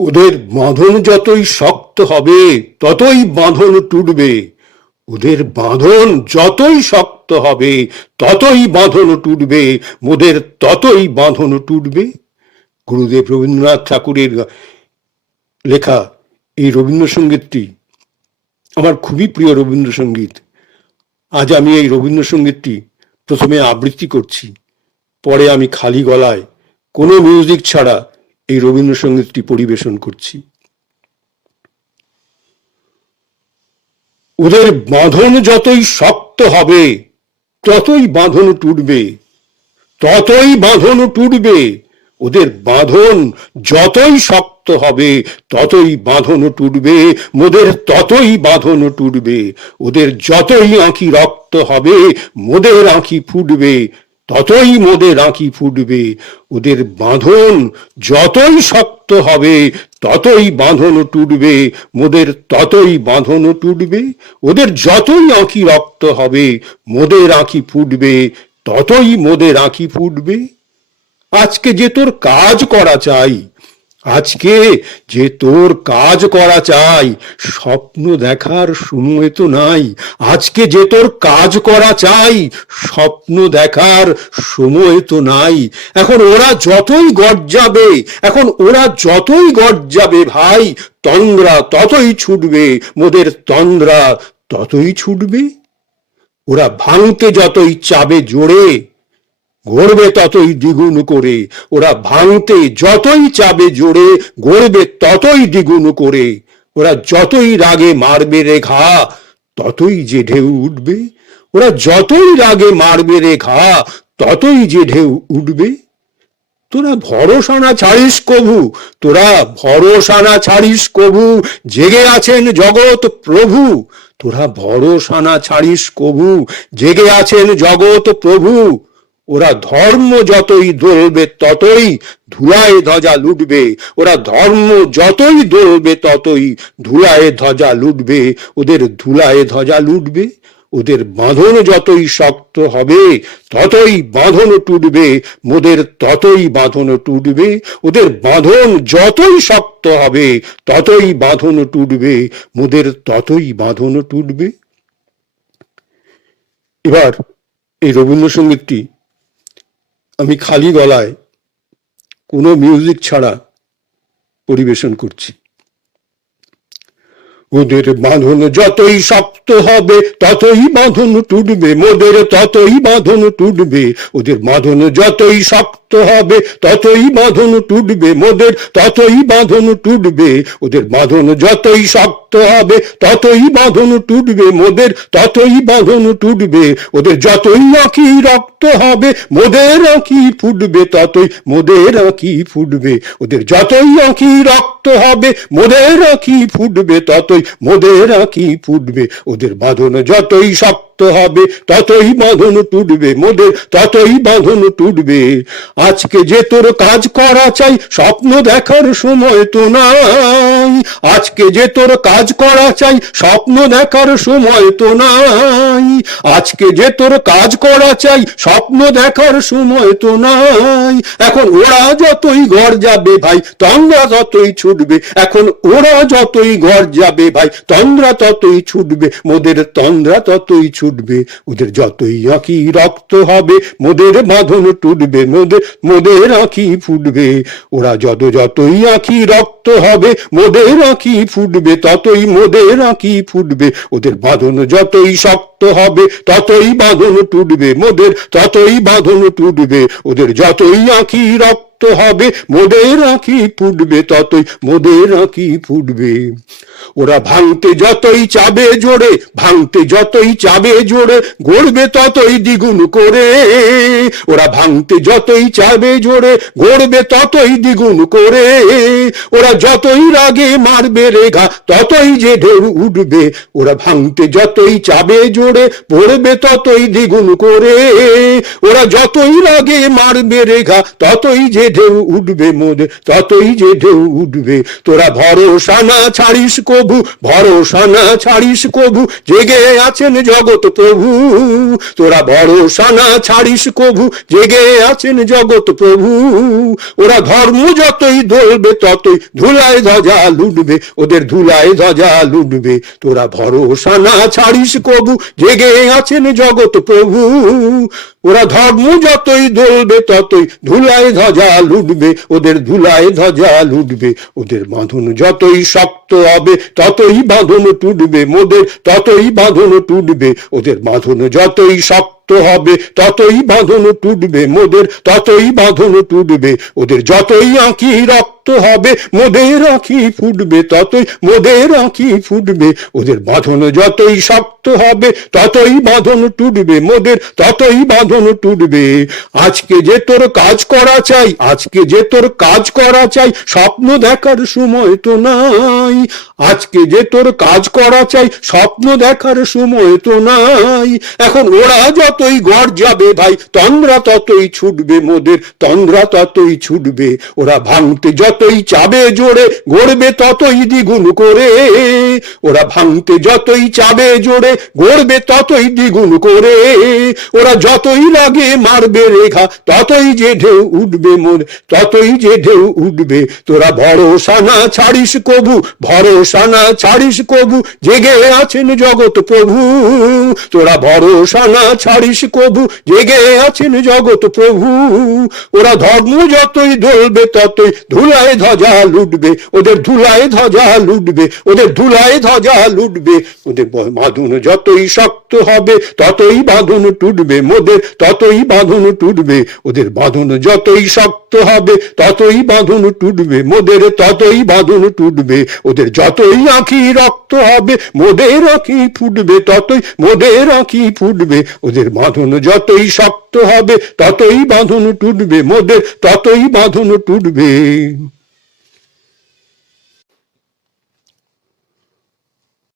ওদের বাঁধন যতই শক্ত হবে ততই বাঁধন টুটবে। ওদের বাঁধন যতই শক্ত হবে ততই বাঁধন টুটবে, মোদের ততই বাঁধন টুটবে। গুরুদেব রবীন্দ্রনাথ ঠাকুরের লেখা এই রবীন্দ্রসঙ্গীতটি আমার খুবই প্রিয় রবীন্দ্রসঙ্গীত। আজ আমি এই রবীন্দ্রসঙ্গীতটি প্রথমে আবৃত্তি করছি, পরে আমি খালি গলায় কোনো মিউজিক ছাড়া এই রবীন্দ্রসঙ্গীতটি পরিবেশন করছি। ওদের বাঁধন যতই শক্ত হবে ততই বাঁধন টুটবে, ততই বাঁধন টুটবে। ওদের বাঁধন যতই শক্ত হবে ততই বাঁধন টুটবে, মোদের ততই বাঁধন টুটবে। ওদের যতই আঁখি রক্ত হবে মোদের আঁখি ফুটবে, ততই মোদের আঁখি ফুটবে। ওদের বাঁধন যতই শক্ত হবে ততই বাঁধন টুটবে, মোদের ততই বাঁধন টুটবে। ওদের যতই আঁখি রক্ত হবে মোদের আঁখি ফুটবে, ততই মোদের আঁখি ফুটবে। আজকে যে তোর কাজ করা চাই, আজকে যে তোর কাজ করা চাই, স্বপ্ন দেখার সময় তো নাই। আজকে যে তোর কাজ করা চাই, স্বপ্ন দেখার সময় তো নাই। এখন ওরা যতই গর্জাবে, এখন ওরা যতই গর্জাবে ভাই, তন্দ্রা ততই ছুটবে, মোদের তন্দ্রা ততই ছুটবে। ওরা ভাঙতে যতই চাবে জোরে, গড়বে ততই দ্বিগুণ করে। ওরা ভাঙতে যতই চাবে জোরে, গড়বে ততই দ্বিগুণ করে। ওরা যতই রাগে মারবে রে ঘা, ততই যে ঢেউ উঠবে। ওরা যতই রাগে মারবে রে ঘা, ততই যে ঢেউ উঠবে। তোরা ভরসা না ছাড়িস কভু, তোরা ভরসা না ছাড়িস কভু, জেগে আছেন জগৎ প্রভু। তোরা ভরসা না ছাড়িস কভু, জেগে আছেন জগৎ প্রভু। ওরা ধর্ম যতই দোলবে ততই ধুলায় ধ্বজা লুটবে। ওরা ধর্ম যতই দোলবে ততই ধুলায় ধ্বজা লুটবে, ওদের ধুলায় ধ্বজা লুটবে। ওদের বাঁধন যতই শক্ত হবে ততই বাঁধন টুটবে, মোদের ততই বাঁধন টুটবে। ওদের বাঁধন যতই শক্ত হবে ততই বাঁধন টুটবে, মোদের ততই বাঁধন টুটবে। এবার এই রবীন্দ্রসঙ্গীতটি আমি খালি গলায় কোনো মিউজিক ছাড়া পরিবেশন করছি। ওদের বাঁধন যতই শক্ত হবে ততই বাঁধন টুটবে, মোদের ততই বাঁধন টুটবে। ওদের বাঁধন যতই শক্ত হবে ততই বাঁধন টুটবে, মোদের ততই বাঁধন টুটবে। ওদের বাঁধন যতই শক্ত হবে ততই বাঁধন টুটবে, মোদের ততই বাঁধন টুটবে। ওদের যতই আঁখি রক্ত হবে মোদের আঁখি ফুটবে, ততই মোদের আঁখি ফুটবে। ওদের যতই আঁখি রক্ত হবে মোদের আঁখি ফুটবে, ততই মোদের আঁখি ফুটবে। ওদের বাঁধন যতই শক্ত হবে ততই বাঁধন টুটবে, মোদের ততই বাঁধন টুটবে। আজকে যে তোর কাজ করা চাই, স্বপ্ন দেখার সময় তো নাই। আজকে যে তোর কাজ করা চাই, স্বপ্ন দেখার সময় তো নাই। আজকে যে তোর কাজ করা চাই, স্বপ্ন দেখার সময় তো নাই। এখন ওরা যতই ঘর যাবে ভাই, তন্দ্রা ততই ছুটবে। এখন ওরা যতই ঘর যাবে ভাই, তন্দ্রা ততই ছুটবে, মোদের তন্দ্রা ততই ছুটবে। ওদের যতই আঁখি রক্ত হবে মোদের বাঁধন টুটবে, মোদের আঁখি ফুটবে। ওরা যতই আঁখি রক্ত হবে মোদের আঁখি ফুটবে, ততই মোদের আঁখি ফুটবে। ওদের বাঁধন যতই শক্ত হবে ততই বাঁধন টুটবে, মোদের ততই বাঁধন টুটবে। ওদের যতই আঁখি রক্ত হবে মোদের আঁখি ফুটবে, ততই মোদের আঁখি ফুটবে। ওরা ভাঙতে যতই চাবে জোরে, ভাঙতে যতই চাবে জোরে, গড়বে ততই দ্বিগুণ করে। ওরা ভাঙতে যতই চাবে জোরে, গড়বে ততই দ্বিগুণ করে। ওরা যতই রাগে মারবে রেঘা, ততই যে ঢেউ উঠবে। ওরা ভাঙতে যতই চাবে জোরে, পড়বে ততই দ্বিগুণ করে। ওরা যতই রাগে মারবে রেঘা, ততই যে ঢেউ উঠবে, মোদের ততই যে ঢেউ উঠবে। তোরা ভরসা না ছাড়িস কভু, ভরসা না ছাড়িস কভু, জেগে আছেন জগৎ প্রভু। তোরা ভরসা না ছাড়িস কভু, জেগে আছেন জগৎ প্রভু। ওরা ধর্ম যতই দলবে ততই ধুলায় ধ্বজা লুটবে, ওদের ধুলায় ধ্বজা লুটবে। তোরা ভরসা না ছাড়িস কভু, জেগে আছেন জগৎ প্রভু। ওরা ধর্ম যতই দলবে ততই ধুলায় ধ্বজা লুটবে, ওদের ধুলায় ধ্বজা লুটবে। ওদের বাঁধন যতই শক্ত হবে ততই বাঁধন টুটবে, মোদের ততই বাঁধন টুটবে। ওদের বাঁধন যতই শক্ত হবে ততই বাঁধন টুটবে, মোদের ততই বাঁধন টুটবে। ওদের যতই আঁখি রক্ত হবে মোদের আঁখি ফুটবে, ততই মোদের আঁখি ফুটবে। ওদের বাঁধন যতই শক্ত হবে ততই বাঁধন টুটবে, মোদের ততই বাঁধন টুটবে। আজকে যে তোর কাজ করা চাই, আজকে যে তোর কাজ করা চাই, স্বপ্ন দেখার সময় তো নাই। আজকে যে তোর কাজ করা চাই, স্বপ্ন দেখার সময় তো নাই। এখন ওরা যতই গড় যাবে ভাই, তন্দ্রা ততই ছুটবে, মোদের তন্দ্রা ততই ছুটবে। ওরা ভাঙতে যতই চাবে জোরে, গড়বে ততই দ্বিগুণ করে। ওরা ভাঙতে যতই চাবে জোরে, গড়বে ততই দ্বিগুণ করে। ওরা যতই লাগে মারবে রেখা, ততই যে ঢেউ উঠবে মোরে, ততই যে ঢেউ উঠবে। তোরা ভরসা না ছাড়িস কভু, ভরসা না ছাড়িস কভু, জেগে আছেন জগৎ প্রভু। তোরা ভরসা না ছাড়িস কভু, জেগে আছেন জগৎ প্রভু। ওরা ধর্ম যতই দলবে ততই ধুলায় ধ্বজা লুটবে, ওদের ধুলায় ধ্বজা লুটবে, ওদের ধুলায় ধ্বজা লুটবে। ওদের বাঁধন যতই শক্ত হবে ততই বাঁধন টুটবে, মোদের ততই বাঁধন টুটবে। ওদের বাঁধন যতই শক্ত হবে ততই বাঁধন টুটবে, মোদের ততই বাঁধন টুটবে। ওদের যতই আঁখি রক্ত হবে মোদের আঁখি ফুটবে, ততই মোদের আঁখি ফুটবে। ওদের বাঁধন যতই শক্ত হবে ততই বাঁধন টুটবে, মোদের ততই বাঁধন টুটবে।